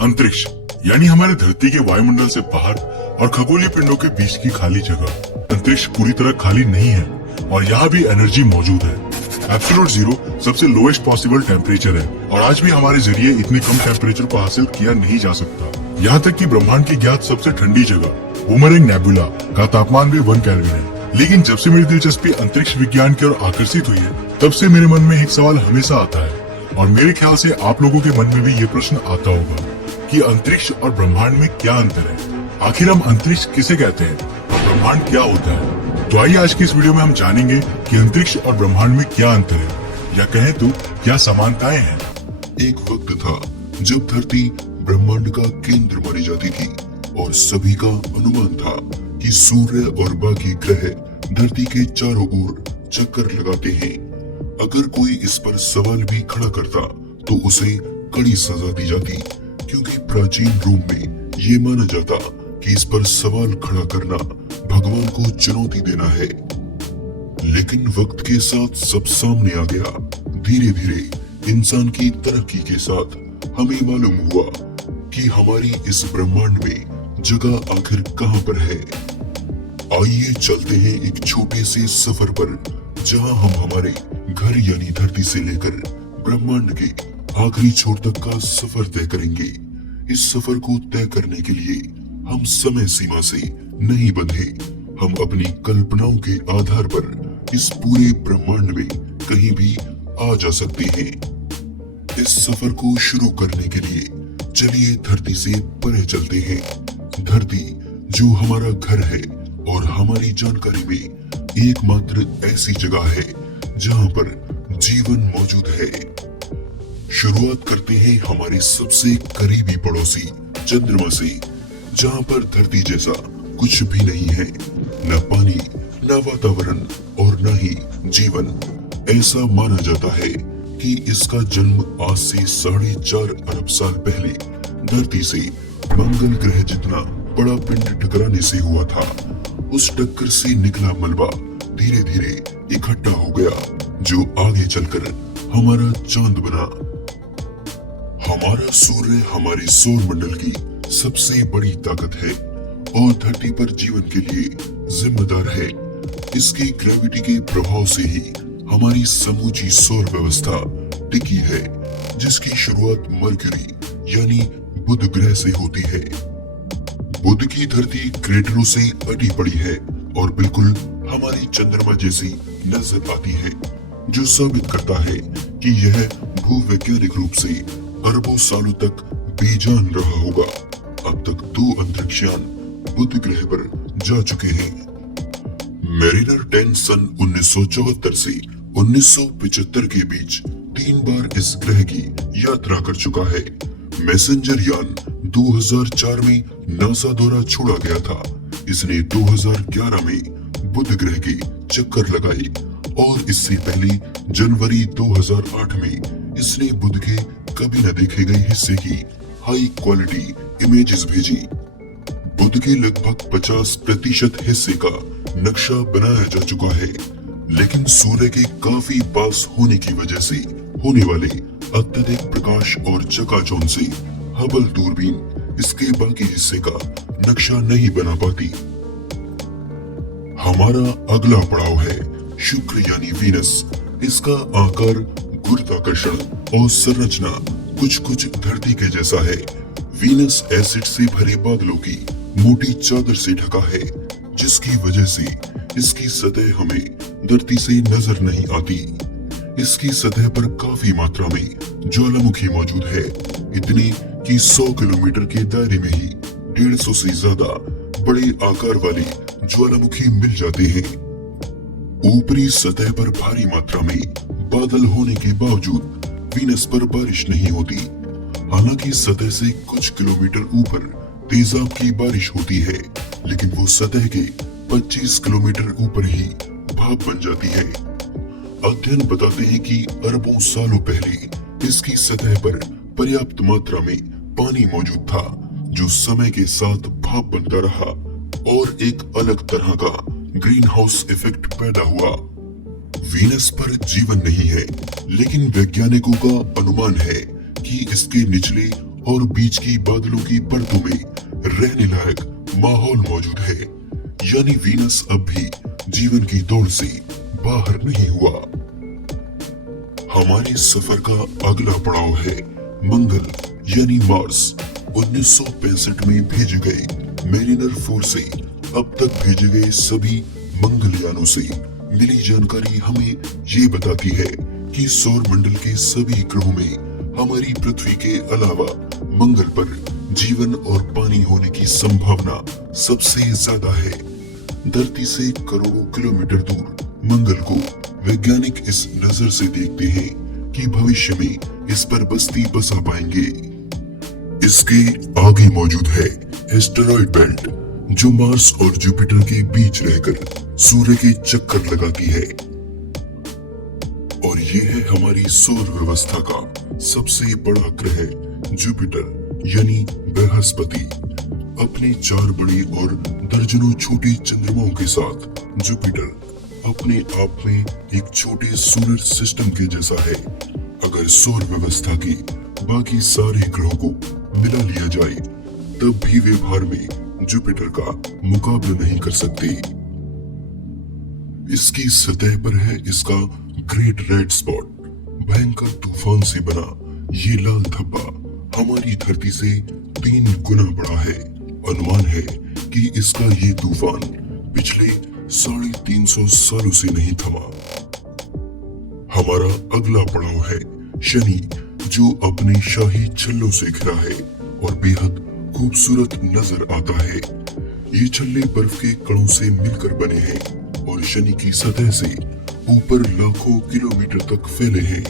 अंतरिक्ष यानी हमारे धरती के वायुमंडल से बाहर और खगोलीय पिंडों के बीच की खाली जगह। अंतरिक्ष पूरी तरह खाली नहीं है और यहाँ भी एनर्जी मौजूद है। एब्सोल्यूट जीरो सबसे लोएस्ट पॉसिबल टेम्परेचर है और आज भी हमारे जरिए इतने कम टेम्परेचर को हासिल किया नहीं जा सकता। यहाँ तक कि ब्रह्मांड की ज्ञात सबसे ठंडी जगह बूमरैंग नेबुला का तापमान भी 1 केल्विन है। लेकिन जब से मेरी दिलचस्पी अंतरिक्ष विज्ञान की ओर आकर्षित हुई है, तब से मेरे मन में एक सवाल हमेशा आता है और मेरे ख्याल से आप लोगों के मन में भी ये प्रश्न आता होगा कि अंतरिक्ष और ब्रह्मांड में क्या अंतर है। आखिर हम अंतरिक्ष किसे कहते हैं और ब्रह्मांड क्या होता है। तो आइए आज की इस वीडियो में हम जानेंगे कि अंतरिक्ष और ब्रह्मांड में क्या अंतर है, या कहें तो क्या समानताएं हैं। एक वक्त था जब धरती ब्रह्मांड का केंद्र मानी जाती थी और सभी का अनुमान था कि सूर्य और बाकी ग्रह धरती के चारों ओर चक्कर लगाते हैं। अगर कोई इस पर सवाल भी खड़ा करता तो उसे कड़ी सजा दी जाती, क्योंकि प्राचीन रोम में ये माना जाता कि इस पर सवाल खड़ा करना भगवान को चुनौती देना है। लेकिन वक्त के साथ सब सामने आ गया। धीरे धीरे इंसान की तरक्की के साथ हमें मालूम हुआ कि हमारी इस ब्रह्मांड में जगह आखिर कहां पर है। आइए चलते हैं एक छोटे से सफर पर, जहां हम हमारे घर यानी धरती से लेकर ब्रह्मांड के आखिरी छोर तक का सफर तय करेंगे। इस सफर को तय करने के लिए हम समय सीमा से नहीं बंधे। हम अपनी कल्पनाओं के आधार पर इस पूरे ब्रह्मांड में कहीं भी आ जा सकते हैं। इस सफर को शुरू करने के लिए चलिए धरती से परे चलते हैं। धरती जो हमारा घर है और हमारी जानकारी में एकमात्र ऐसी जगह है जहां पर जीवन मौजूद है। शुरुआत करते हैं हमारे सबसे करीबी पड़ोसी चंद्रमा से, जहां पर धरती जैसा कुछ भी नहीं है, न पानी, न वातावरण और न ही जीवन। ऐसा माना जाता है कि इसका जन्म आज से 4.5 अरब साल पहले धरती से मंगल ग्रह जितना बड़ा पिंड टकराने से हुआ था। उस टक्कर से निकला मलबा धीरे धीरे इकट्ठा हो गया, जो आगे चलकर हमारा चांद बना। हमारा सूर्य हमारे सौर मंडल की सबसे बड़ी ताकत है और धरती पर जीवन के लिए जिम्मेदार है। इसकी ग्रेविटी के प्रभाव से ही हमारी समूची सौर व्यवस्था टिकी है, जिसकी शुरुआत मरकरी यानी बुध ग्रह से होती है। बुध की धरती क्रेटरों से अटी पड़ी है और बिल्कुल हमारी चंद्रमा जैसी नजर आती है, जो साबित करता है कि यह भूवैज्ञानिक रूप से अरबों सालों तक बेजान रहा होगा। अब तक 2 अंतरिक्षयान बुध ग्रह पर जा चुके हैं। मेरिनर 10 सन 1974 से 1975 के बीच 3 बार इस ग्रह की यात्रा कर चुका है। मैसेंजर यान 2004 में नासा द्वारा छोड़ा गया था। इसने 2011 में बुध ग्रह के चक्कर लगाए और इससे पहले जनवरी 2008 में इसने बुध के कभी न देखे गए हिस्से की हाई क्वालिटी इमेजेस भेजी। बुध के लगभग 50% हिस्से का नक्शा बनाया जा चुका है, लेकिन सूर्य के काफी पास होने की वजह से होने वाले अत्यधिक प्रकाश और चकाचौंध से हबल दूरबीन इसके बाकी हिस्से का नक्शा नहीं बना पाती। हमारा अगला पड़ाव है शुक्र यानी वीनस। इसका आकार, गुरुत्वाकर्षण और संरचना कुछ धरती के जैसा है। वीनस एसिड से भरे बादलों की मोटी चादर से ढका है, जिसकी वजह से इसकी सतह हमें धरती से नजर नहीं आती। इसकी सतह पर काफी मात्रा में ज्वालामुखी मौजूद है, इतनी कि 100 किलोमीटर के दायरे में ही 150 से ज्यादा बड़े आकार वाले ज्वालामुखी मिल जाते हैं। ऊपरी सतह पर भारी मात्रा में बादल होने के बावजूद वीनस पर बारिश नहीं होती। हालांकि सतह से कुछ किलोमीटर ऊपर तेजाब की बारिश होती है, लेकिन वो सतह के 25 किलोमीटर ऊपर ही भाप बन जाती है। अध्ययन बताते हैं कि अरबों सालों पहले इसकी सतह पर पर्याप्त मात्रा में पानी मौजूद था, जो समय के साथ भाप बनता रहा और एक अलग तरह का ग्रीन हाउस इफेक्ट पैदा हुआ। वीनस पर जीवन नहीं है, लेकिन वैज्ञानिकों का अनुमान है कि इसके निचले और बीच की बादलों की परतों में रहने लायक माहौल मौजूद है, यानी वीनस अब भी जीवन की दौड़ से बाहर नहीं हुआ। हमारे सफर का अगला पड़ाव है मंगल यानी मार्स। 1965 में भेजे गए मैरिनर 4 से अब तक भेजे गए सभी मंगलयानों से मिली जानकारी हमें ये बताती है कि सौर मंडल के सभी ग्रहों में हमारी पृथ्वी के अलावा मंगल पर जीवन और पानी होने की संभावना सबसे ज्यादा है। धरती से करोड़ों किलोमीटर दूर मंगल को वैज्ञानिक इस नजर से देखते हैं कि भविष्य में इस पर बस्ती बसा पाएंगे। इसके आगे मौजूद है एस्टेरॉयड बेल्ट, जो मार्स और जुपिटर के बीच रहकर सूर्य के चक्कर लगाती है। और ये है हमारी सौर व्यवस्था का सबसे बड़ा ग्रह जुपिटर यानी बृहस्पति। अपने 4 बड़े और दर्जनों छोटे चंद्रमाओं के साथ जुपिटर अपने आप में एक छोटे सोलर सिस्टम के जैसा है। अगर सौर व्यवस्था के बाकी सारे ग्रहों को मिला लिया जाए तब भी वे भार में जुपिटर का मुकाबला नहीं कर सकते। इसकी सतह पर है इसका ग्रेट रेड स्पॉट। भयंकर तूफान से बना ये लाल धब्बा हमारी धरती से 3 गुना बड़ा है। अनुमान है कि इसका ये तूफान पिछले 350 सालों से नहीं थमा। हमारा अगला पड़ाव है शनि, जो अपने शाही छल्लों से घिरा है और बेहद खूबसूरत नजर आता है। ये छल्ले बर्फ के कणों से मिलकर बने हैं और शनि की सतह से ऊपर लाखों किलोमीटर तक फैले हैं।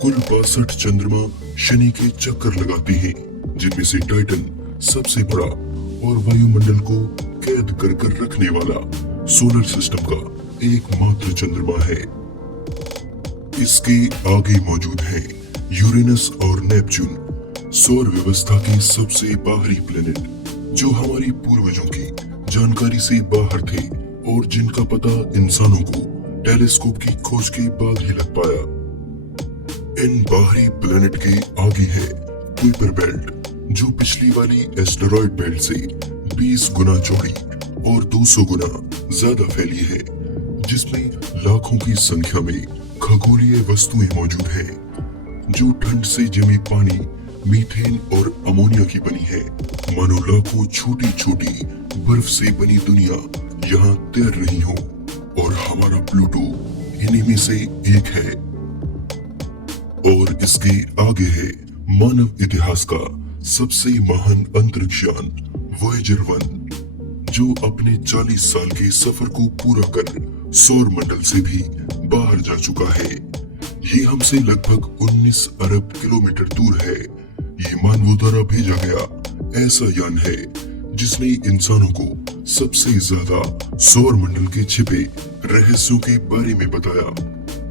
कुल 62 चंद्रमा शनि के चक्कर लगाते हैं, जिनमें से टाइटन सबसे बड़ा और वायुमंडल को कैद कर रखने वाला सोलर सिस्टम का एकमात्र चंद्रमा है। इसके आगे मौजूद है यूरेनस और नेपच्यून, सौर व्यवस्था के सबसे बाहरी प्लेनेट, जो हमारी पूर्वजों की जानकारी से बाहर थे और जिनका पता इंसानों को टेलीस्कोप की खोज के बाद ही लग पाया। इन बाहरी प्लेनेट के आगे है कुइपर बेल्ट, जो पिछली वाली एस्टेरॉयड बेल्ट से 20 गुना चौड़ी और 200 गुना ज्यादा फैली है, जिसमें लाखों की संख्या में खगोलीय वस्तुएं मौजूद हैं, जो ठंड से जमे पानी, मीथेन और अमोनिया की बनी है। मानो लाखों छोटी छोटी बर्फ से बनी दुनिया यहाँ तैर रही हो, और हमारा प्लूटो इन्हीं में से एक है। और इसके आगे है मानव इतिहास का सबसे महान अंतरिक्ष यान वॉयेजर 1, जो अपने 40 साल के सफर को पूरा कर सौर मंडल से भी बाहर जा चुका है। ये हमसे लगभग 19 अरब किलोमीटर दूर है। ये मानवों द्वारा भेजा गया ऐसा यान है जिसने इंसानों को सबसे ज्यादा सौर मंडल के छिपे रहस्यों के बारे में बताया।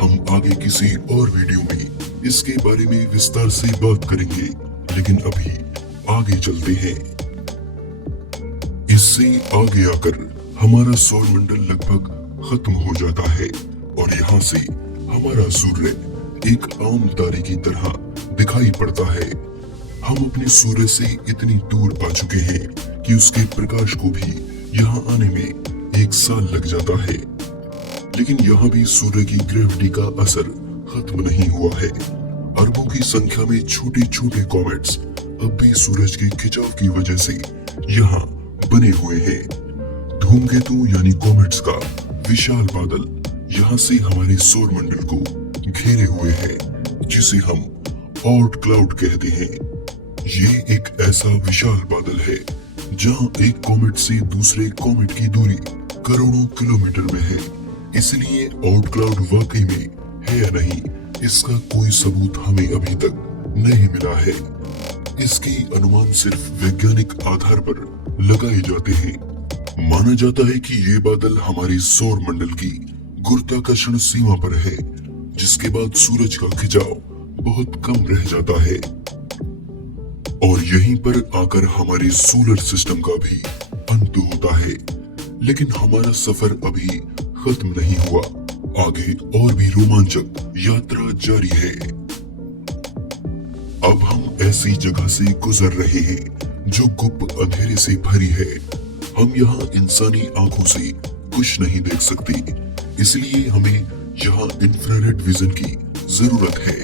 हम आगे किसी और वीडियो में इसके बारे में विस्तार से बात करेंगे, लेकिन अभी आगे चलते हैं। इससे आगे आकर हमारा सौर मंडल लगभग खत्म हो जाता है और यहाँ से हमारा सूर्य एक आम तारे की तरह दिखाई पड़ता है। हम अपने सूर्य से इतनी दूर आ चुके हैं कि उसके प्रकाश को भी यहाँ आने में 1 साल लग जाता है। लेकिन यहाँ भी सूर्य की ग्रेविटी का असर खत्म नहीं हुआ है। अरबों की संख्या में छोटे छोटे कॉमेट्स अब भी सूरज के खिंचाव की वजह से यहाँ बने हुए हैं। धूमकेतु यानी कॉमेट्स का विशाल बादल यहाँ से हमारे सौर मंडल को घेरे हुए है, जिसे हम ऑर्ट क्लाउड कहते हैं। ये एक ऐसा विशाल बादल है जहाँ एक कॉमेट से दूसरे कॉमेट की दूरी करोड़ों किलोमीटर में है। इसलिए ऑर्ट क्लाउड वाकई में है या नहीं, इसका कोई सबूत हमें अभी तक नहीं मिला है। इसके अनुमान सिर्फ वैज्ञानिक आधार पर लगाए जाते हैं। माना जाता है कि ये बादल हमारे सौर मंडल की गुरुत्वाकर्षण सीमा पर है, जिसके बाद सूरज का खिंचाव बहुत कम रह जाता है और यहीं पर आकर हमारे सोलर सिस्टम का भी अंत होता है। लेकिन हमारा सफर अभी खत्म नहीं हुआ, आगे और भी रोमांचक यात्रा जारी है। अब हम ऐसी जगह से गुजर रहे हैं जो गुप्त अंधेरे से भरी है। हम यहाँ इंसानी आंखों से कुछ नहीं देख सकते, इसलिए हमें यहाँ इंफ्रारेड विजन की जरूरत है।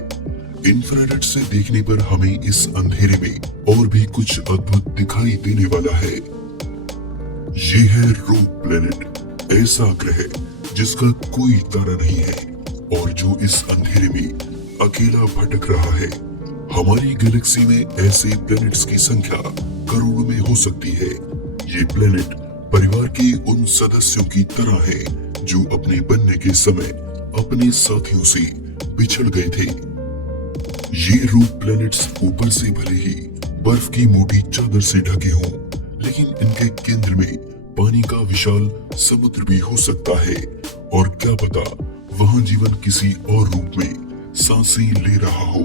इंफ्रारेड से देखने पर हमें इस अंधेरे में और भी कुछ अद्भुत दिखाई देने वाला है। ये है रोग प्लेनेट, ऐसा ग्रह जिसका कोई तारा नहीं है और जो इस अंधेरे में अकेला भटक रहा है। हमारी गैलेक्सी में ऐसे प्लैनेट्स की संख्या करोड़ों में हो सकती है। ये प्लैनेट परिवार के उन सदस्यों की तरह है जो अपने बनने के समय अपने साथियों से बिछड़ गए थे। ये रोग प्लैनेट्स ऊपर से भले ही बर्फ की मोटी चादर से ढके हों, लेकिन इनके केंद्र में पानी का विशाल समुद्र भी हो सकता है और क्या पता वहां जीवन किसी और रूप में सांसें ले रहा हो।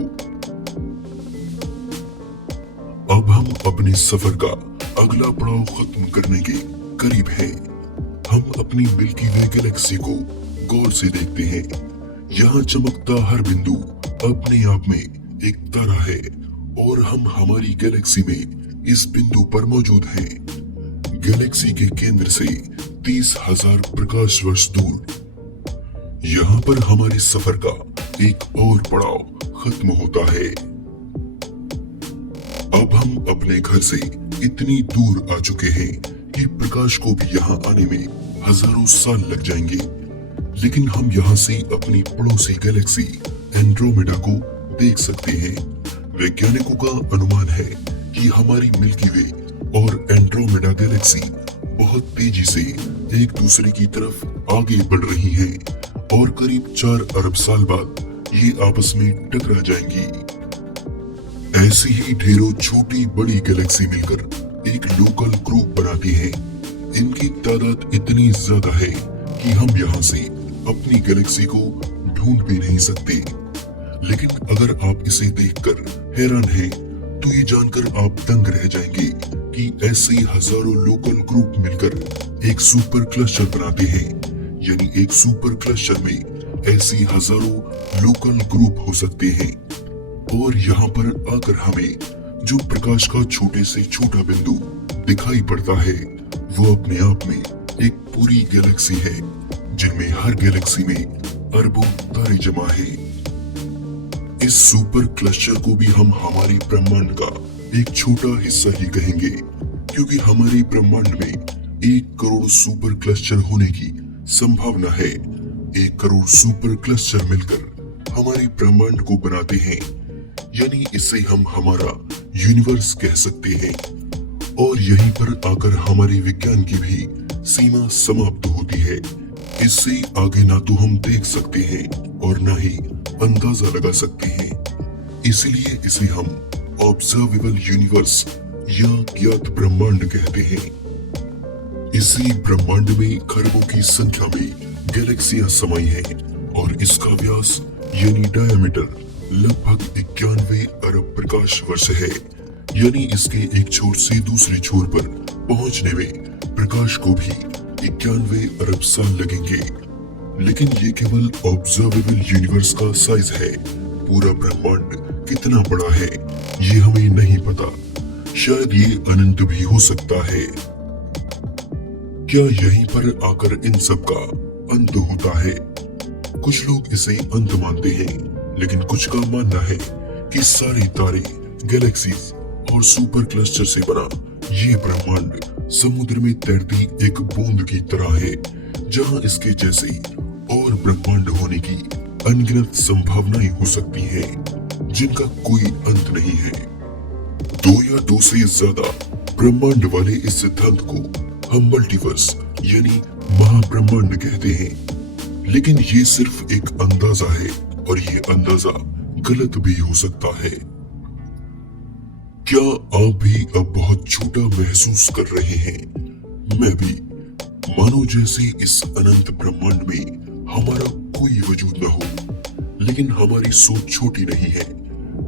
अब हम अपने सफर का अगला पड़ाव खत्म करने के करीब हैं। हम अपनी मिल्की वे गैलेक्सी को गौर से देखते हैं। यहाँ चमकता हर बिंदु अपने आप में एक तारा है और हम हमारी गैलेक्सी में इस बिंदु पर मौजूद हैं। गैलेक्सी के केंद्र से 30,000 प्रकाश वर्ष दूर। यहाँ पर हमारे सफर का एक और पड़ाव खत्म होता है। अब हम अपने घर से इतनी दूर आ चुके हैं कि प्रकाश को भी यहाँ आने में हजारों साल लग जाएंगे, लेकिन हम यहाँ से अपनी पड़ोसी गैलेक्सी एंड्रोमेडा को देख सकते हैं। वैज्ञानिकों का अनुमान है कि हमारी मिल्की वे और एंड्रोमेडा गैलेक्सी बहुत तेजी से एक दूसरे की तरफ आगे बढ़ रही हैं और करीब 4 अरब साल बाद ये आपस में टकरा जाएंगी। ऐसी ही ढेरों छोटी बड़ी गैलेक्सी मिलकर एक लोकल ग्रुप बनाती हैं। इनकी तादाद इतनी ज्यादा है कि हम यहाँ से अपनी गैलेक्सी को ढूंढ भी नहीं सकते। लेकिन अगर आप इसे देखकर हैरान हैं, तो ये जानकर आप दंग रह जाएंगे कि ऐसे हजारों लोकल ग्रुप मिलकर एक सुपर क्लस्टर बनाते हैं। यानी एक सुपर क्लस्टर में ऐसी हजारों लोकल ग्रुप हो सकते हैं और यहाँ पर आकर हमें जो प्रकाश का छोटे से छोटा बिंदु दिखाई पड़ता है, वो अपने आप में एक पूरी गैलेक्सी है, जिनमें हर गैलेक्सी में अरबों तारे जमा है। इस सुपर क्लस्टर को भी हम हमारे ब्रह्मांड का एक छोटा हिस्सा ही कहेंगे, क्योंकि हमारे ब्रह्मांड में 1 करोड़ सुपर क्लस्टर होने की संभावना है। 1 करोड़ सुपर क्लस्टर मिलकर हमारे ब्रह्मांड को बनाते हैं, यानी इसे हम हमारा यूनिवर्स कह सकते हैं। और यहीं पर आकर हमारे विज्ञान की भी सीमा समाप्त होती है। इससे आगे ना तो हम देख सकते हैं और ना ही अंदाजा लगा सकते हैं। इसलिए इसे हम ऑब्जर्वेबल यूनिवर्स या ज्ञात ब्रह्मांड कहते हैं। इसी ब्रह्मांड में खरबों की संख्या में गैलेक्सियां समाई हैं और इसका व्यास यानी डायमीटर लगभग 91 अरब प्रकाश वर्ष है। यानी इसके एक छोर से दूसरे छोर पर पहुंचने में प्रकाश को भी 91 अरब साल लगेंगे। लेकिन ये केवल ऑब्जर्वेबल यूनिवर्स का साइज है। पूरा ब्रह्मांड कितना बड़ा है ये हमें नहीं पता। शायद ये अनंत भी हो सकता है। क्या यहीं पर आकर इन सब का अंत होता है? कुछ लोग इसे अंत मानते हैं, लेकिन कुछ का मानना है कि सारे तारे, गैलेक्सीज और सुपर क्लस्टर से बना ये ब्रह्मांड समुद्र में तैरती एक बूंद की तरह है, जहां इसके जैसे और ब्रह्मांड होने की अनगिनत संभावनाएं हो सकती हैं, जिनका कोई अंत नहीं है। 2 या 2 से ज्यादा ब्रह्मांड वाले इस सिद्धांत को हम मल्टीवर्स यानी महाब्रह्मांड कहते हैं। लेकिन ये सिर्फ एक अंदाजा है और ये अंदाजा गलत भी हो सकता है। क्या आप भी अब बहुत छोटा महसूस कर रहे हैं? मैं भी। मानो जैसे इस अनंत ब्रह्मांड में हमारा कोई वजूद न हो, लेकिन हमारी सोच छोटी नहीं है।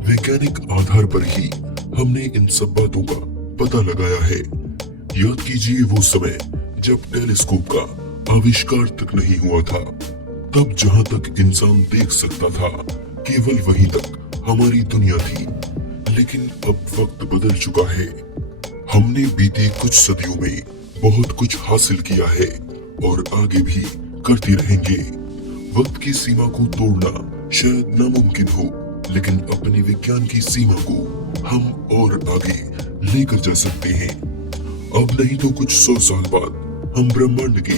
वैज्ञानिक आधार पर ही हमने इन सब बातों का पता लगाया है। याद कीजिए वो समय जब टेलीस्कोप का आविष्कार तक नहीं हुआ था। तब जहां तक इंसान देख सकता था, केवल वहीं तक हमारी दुनिया थी। लेकिन अब वक्त बदल चुका है। हमने बीते कुछ सदियों में बहुत कुछ हासिल किया है और आगे भी करते रहेंगे। वक्त की सीमा को तोड़ना शायद नामुमकिन हो, लेकिन अपने विज्ञान की सीमा को हम और आगे लेकर जा सकते हैं। अब नहीं तो कुछ 100 साल बाद हम ब्रह्मांड के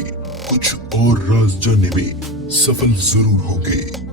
कुछ और राज जानने में सफल जरूर होंगे।